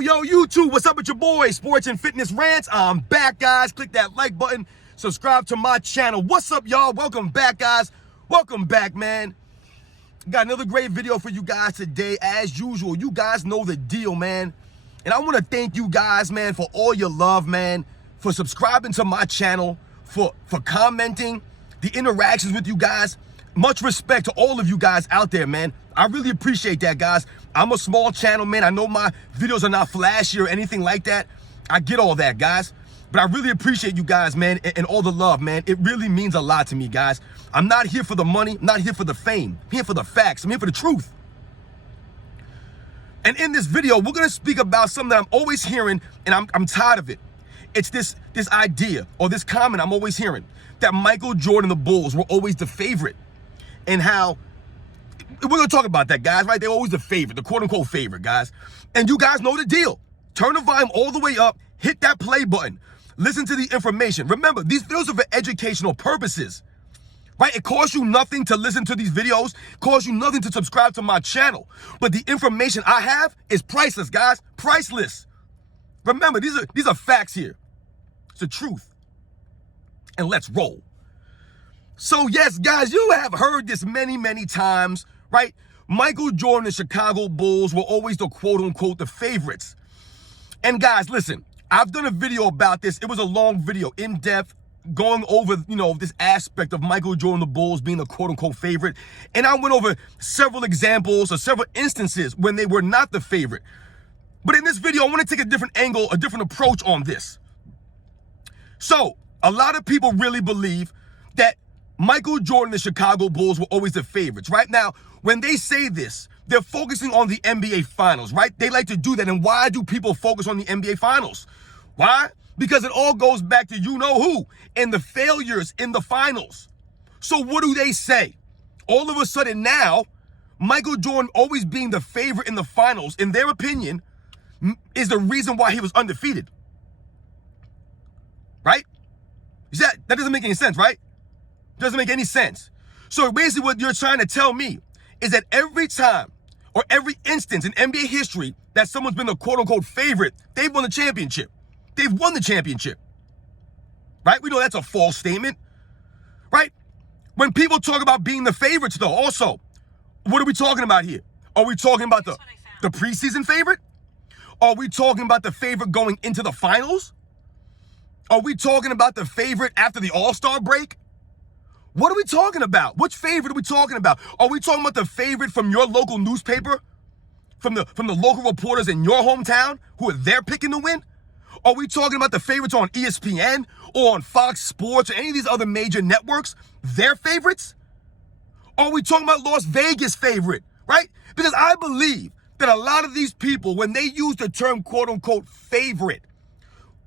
Yo, YouTube, what's up with your boy, Sports and Fitness Rants? I'm back, guys. Click that like button. Subscribe to my channel. What's up, y'all? Welcome back, guys. Welcome back, man. Got another great video for you guys today. As usual, you guys know the deal, man. And I want to thank you guys, man, for all your love, man, for subscribing to my channel, for commenting, the interactions with you guys. Much respect to all of you guys out there, man. I really appreciate that, guys. I'm a small channel, man. I know my videos are not flashy or anything like that. I get all that, guys. But I really appreciate you guys, man, and all the love, man. It really means a lot to me, guys. I'm not here for the money. I'm not here for the fame. I'm here for the facts. I'm here for the truth. And in this video, we're going to speak about something that I'm always hearing, and I'm tired of it. It's this idea or this comment I'm always hearing that Michael Jordan and the Bulls were always the favorite. And how, we're going to talk about that, guys, right? They're always the favorite, the quote-unquote favorite, guys. And you guys know the deal. Turn the volume all the way up, hit that play button, listen to the information. Remember, these videos are for educational purposes, right? It costs you nothing to listen to these videos, costs you nothing to subscribe to my channel. But the information I have is priceless, guys, priceless. Remember, these are facts here. It's the truth. And let's roll. So yes, guys, you have heard this many, many times, right? Michael Jordan and the Chicago Bulls were always the quote-unquote the favorites. And guys, listen, I've done a video about this. It was a long video, in-depth, going over, this aspect of Michael Jordan and the Bulls being the quote-unquote favorite. And I went over several examples or several instances when they were not the favorite. But in this video, I want to take a different angle, a different approach on this. So a lot of people really believe that Michael Jordan and the Chicago Bulls were always the favorites. Right now, when they say this, they're focusing on the NBA Finals, right? They like to do that. And why do people focus on the NBA Finals? Why? Because it all goes back to you-know-who and the failures in the finals. So what do they say? All of a sudden now, Michael Jordan always being the favorite in the finals, in their opinion, is the reason why he was undefeated. Right? That doesn't make any sense, right? Doesn't make any sense. So basically what you're trying to tell me is that every time or every instance in NBA history that someone's been the quote-unquote favorite, they've won the championship. They've won the championship. Right? We know that's a false statement. Right? When people talk about being the favorites, though, also, what are we talking about here? Are we talking about the preseason favorite? Are we talking about the favorite going into the finals? Are we talking about the favorite after the All-Star break? What are we talking about? Which favorite are we talking about? Are we talking about the favorite from your local newspaper? From the local reporters in your hometown who are there picking to win? Are we talking about the favorites on ESPN or on Fox Sports or any of these other major networks? Their favorites? Are we talking about Las Vegas favorite, right? Because I believe that a lot of these people, when they use the term quote-unquote favorite,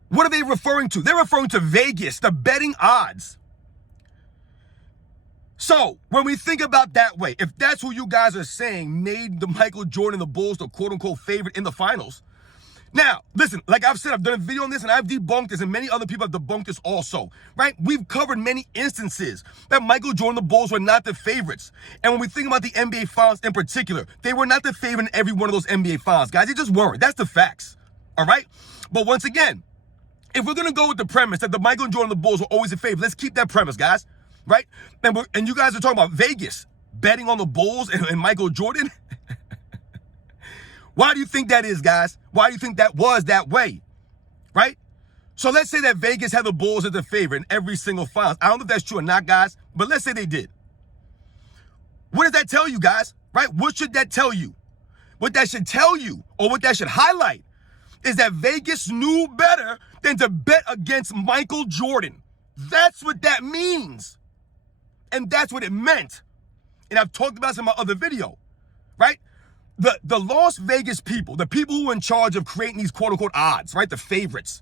what are they referring to? They're referring to Vegas, the betting odds. So when we think about that way, if that's who you guys are saying made the Michael Jordan and the Bulls the quote-unquote favorite in the finals. Now, listen, like I've said, I've done a video on this and I've debunked this and many other people have debunked this also, right? We've covered many instances that Michael Jordan and the Bulls were not the favorites. And when we think about the NBA Finals in particular, they were not the favorite in every one of those NBA Finals, guys. They just weren't. That's the facts, all right? But once again, if we're going to go with the premise that the Michael Jordan and the Bulls were always a favorite, let's keep that premise, guys. Right? And you guys are talking about Vegas, betting on the Bulls and Michael Jordan. Why do you think that is, guys? Why do you think that was that way? Right? So let's say that Vegas had the Bulls as the favorite in every single finals. I don't know if that's true or not, guys, but let's say they did. What does that tell you, guys? Right? What should that tell you? What that should tell you, or what that should highlight, is that Vegas knew better than to bet against Michael Jordan. That's what that means. And that's what it meant. And I've talked about this in my other video, right? The Las Vegas people, the people who are in charge of creating these quote-unquote odds, right? The favorites,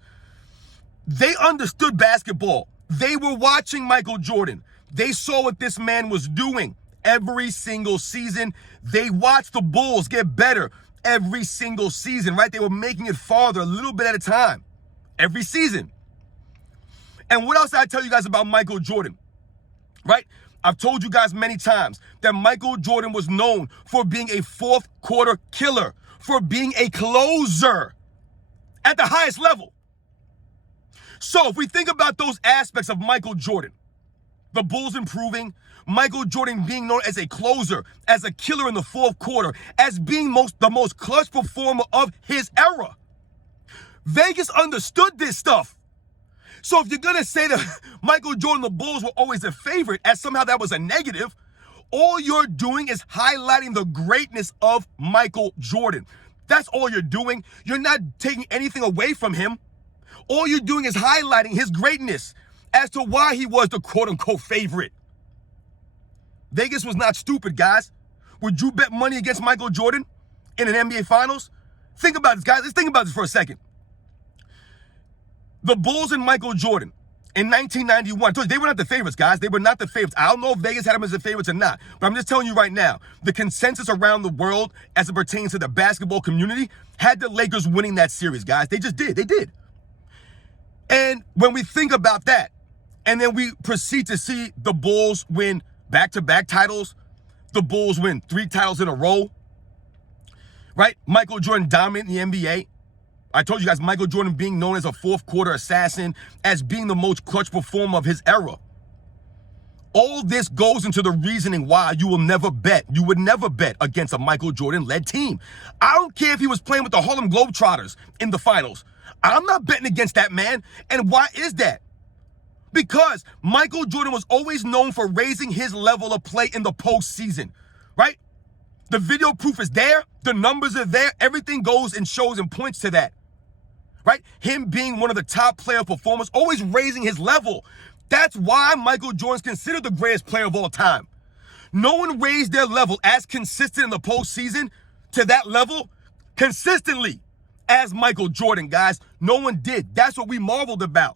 they understood basketball. They were watching Michael Jordan. They saw what this man was doing every single season. They watched the Bulls get better every single season, right? They were making it farther a little bit at a time every season. And what else did I tell you guys about Michael Jordan? Right? I've told you guys many times that Michael Jordan was known for being a fourth quarter killer, for being a closer, at the highest level. So if we think about those aspects of Michael Jordan, the Bulls improving, Michael Jordan being known as a closer, as a killer in the fourth quarter, as being the most clutch performer of his era. Vegas understood this stuff. So if you're going to say that Michael Jordan, the Bulls were always a favorite, as somehow that was a negative, all you're doing is highlighting the greatness of Michael Jordan. That's all you're doing. You're not taking anything away from him. All you're doing is highlighting his greatness as to why he was the quote-unquote favorite. Vegas was not stupid, guys. Would you bet money against Michael Jordan in an NBA Finals? Think about this, guys. Let's think about this for a second. The Bulls and Michael Jordan in 1991, they were not the favorites, guys. They were not the favorites. I don't know if Vegas had them as the favorites or not, but I'm just telling you right now, the consensus around the world as it pertains to the basketball community had the Lakers winning that series, guys. They just did. They did. And when we think about that, and then we proceed to see the Bulls win back-to-back titles, the Bulls win 3 titles in a row, right? Michael Jordan dominant in the NBA. I told you guys, Michael Jordan being known as a fourth quarter assassin, as being the most clutch performer of his era. All this goes into the reasoning why you would never bet against a Michael Jordan-led team. I don't care if he was playing with the Harlem Globetrotters in the finals. I'm not betting against that man. And why is that? Because Michael Jordan was always known for raising his level of play in the postseason, right? The video proof is there. The numbers are there. Everything goes and shows and points to that, right? Him being one of the top player performers, always raising his level. That's why Michael Jordan's considered the greatest player of all time. No one raised their level as consistent in the postseason to that level consistently as Michael Jordan, guys. No one did. That's what we marveled about.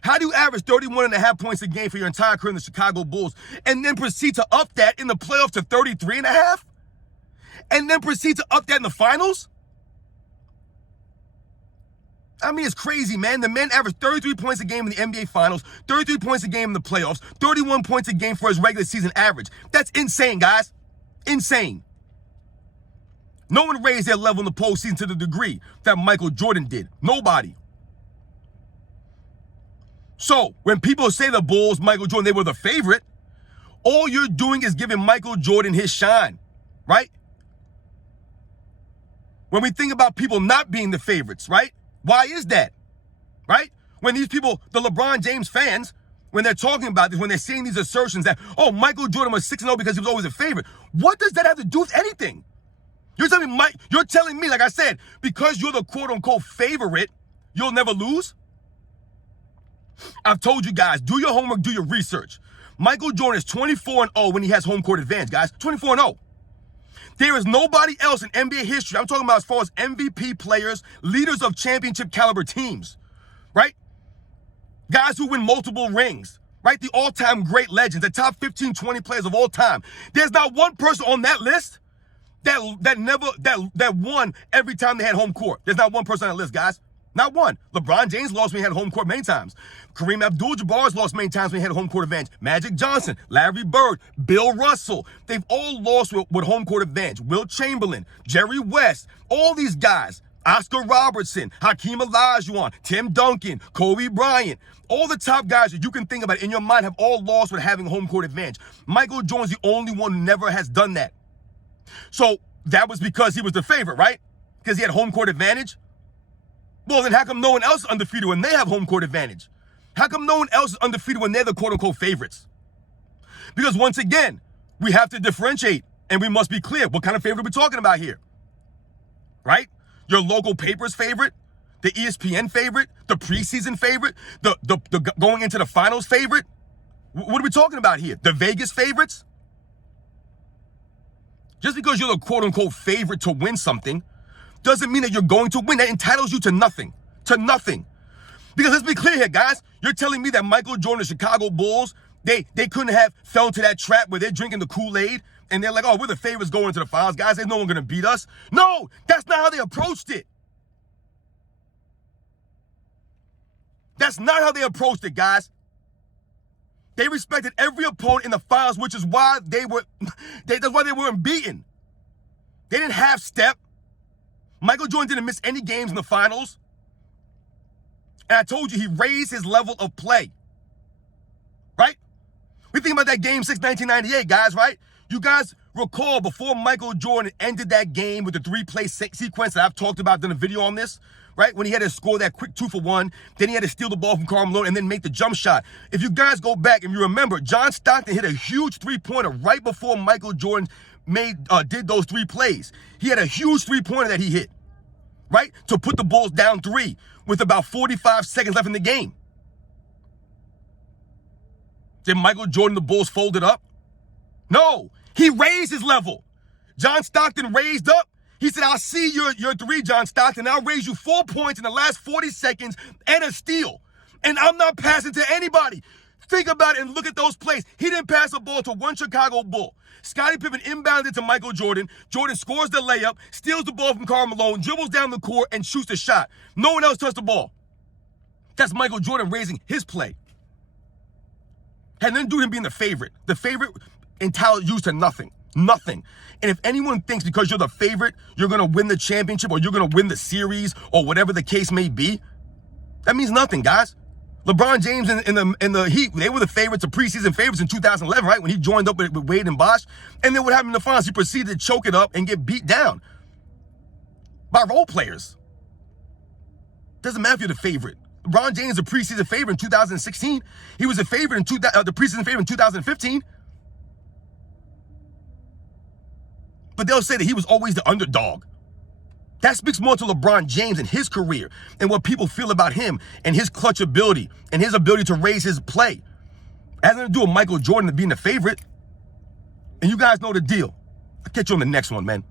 How do you average 31.5 points a game for your entire career in the Chicago Bulls and then proceed to up that in the playoffs to 33.5? And then proceed to up that in the finals? I mean, it's crazy, man. The man averaged 33 points a game in the NBA Finals, 33 points a game in the playoffs, 31 points a game for his regular season average. That's insane, guys. Insane. No one raised their level in the postseason to the degree that Michael Jordan did. Nobody. So, when people say the Bulls, Michael Jordan, they were the favorite, all you're doing is giving Michael Jordan his shine, right? When we think about people not being the favorites, right? Why is that, right? When these people, the LeBron James fans, when they're talking about this, when they're saying these assertions that, oh, Michael Jordan was 6-0 because he was always a favorite. What does that have to do with anything? You're telling me, like I said, because you're the quote-unquote favorite, you'll never lose? I've told you guys, do your homework, do your research. Michael Jordan is 24-0 when he has home court advantage, guys. 24-0. There is nobody else in NBA history, I'm talking about as far as MVP players, leaders of championship caliber teams, right? Guys who win multiple rings, right? The all-time great legends, the top 15, 20 players of all time. There's not one person on that list that won every time they had home court. There's not one person on that list, guys. Not one. LeBron James lost when he had home court many times. Kareem Abdul-Jabbar's lost many times when he had home court advantage. Magic Johnson, Larry Bird, Bill Russell. They've all lost with home court advantage. Wilt Chamberlain, Jerry West, all these guys. Oscar Robertson, Hakeem Olajuwon, Tim Duncan, Kobe Bryant. All the top guys that you can think about in your mind have all lost with having home court advantage. Michael Jordan's the only one who never has done that. So that was because he was the favorite, right? Because he had home court advantage? Well, then how come no one else is undefeated when they have home court advantage? How come no one else is undefeated when they're the quote-unquote favorites? Because once again, we have to differentiate, and we must be clear. What kind of favorite are we talking about here? Right? Your local paper's favorite? The ESPN favorite? The preseason favorite? The going into the finals favorite? What are we talking about here? The Vegas favorites? Just because you're the quote-unquote favorite to win something doesn't mean that you're going to win. That entitles you to nothing. To nothing. Because let's be clear here, guys. You're telling me that Michael Jordan, the Chicago Bulls, they couldn't have fell into that trap where they're drinking the Kool-Aid and they're like, oh, we're the favorites going into the finals, guys. There's no one going to beat us. No, that's not how they approached it. That's not how they approached it, guys. They respected every opponent in the finals, which is why that's why they weren't beaten. They didn't half step. Michael Jordan didn't miss any games in the finals. And I told you he raised his level of play. Right? We think about that game 6, 1998, guys, right? You guys recall before Michael Jordan ended that game with the 3-play sequence that I've talked about, done a video on this, right? When he had to score that quick 2-for-1, then he had to steal the ball from Karl Malone and then make the jump shot. If you guys go back and you remember, John Stockton hit a huge 3-pointer right before Michael Jordan did those 3 plays. He had a huge 3-pointer that he hit, right? To put the Bulls down 3 with about 45 seconds left in the game. Did Michael Jordan, the Bulls, fold it up? No, he raised his level. John Stockton raised up. He said, I'll see your 3, John Stockton. I'll raise you 4 points in the last 40 seconds and a steal. And I'm not passing to anybody. Think about it and look at those plays. He didn't pass the ball to one Chicago Bull. Scottie Pippen inbounded to Michael Jordan. Jordan scores the layup, steals the ball from Karl Malone, dribbles down the court, and shoots the shot. No one else touched the ball. That's Michael Jordan raising his play. Had nothing to do with him being the favorite. The favorite in talent used to nothing. Nothing. And if anyone thinks because you're the favorite, you're going to win the championship or you're going to win the series or whatever the case may be, that means nothing, guys. LeBron James and the Heat, they were the favorites, the preseason favorites in 2011, right? When he joined up with Wade and Bosh. And then what happened in the finals? He proceeded to choke it up and get beat down by role players. Doesn't matter if you're the favorite. LeBron James is a preseason favorite in 2016. He was a favorite in the preseason favorite in 2015. But they'll say that he was always the underdog. That speaks more to LeBron James and his career and what people feel about him and his clutch ability and his ability to raise his play. It has nothing to do with Michael Jordan being the favorite. And you guys know the deal. I'll catch you on the next one, man.